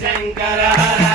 Shankara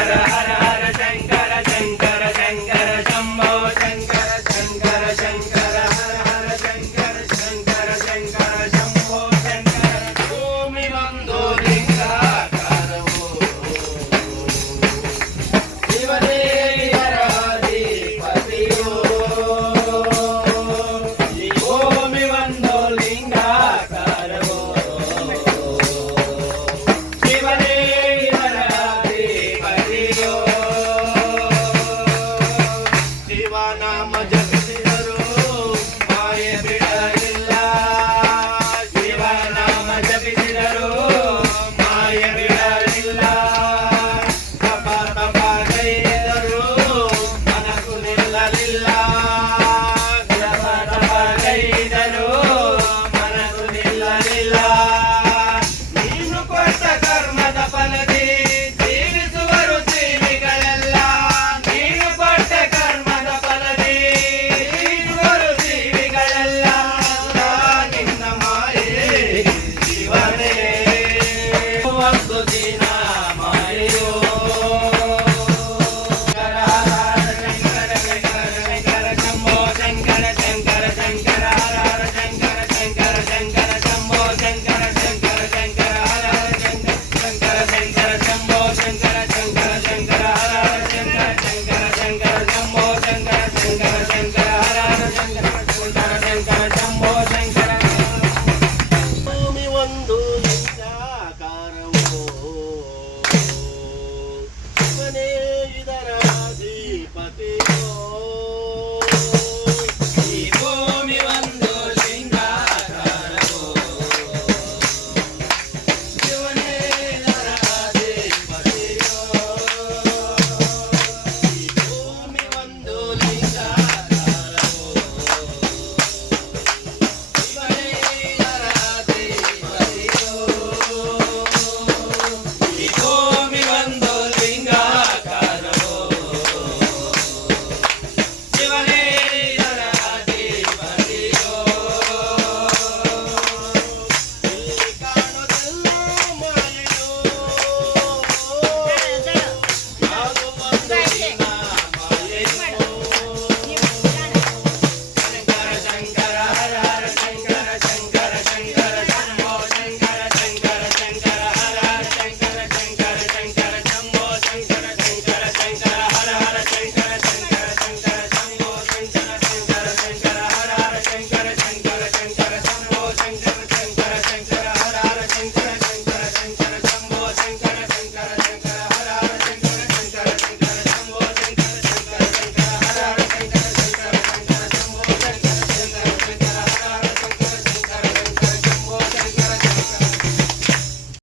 da da. Dios.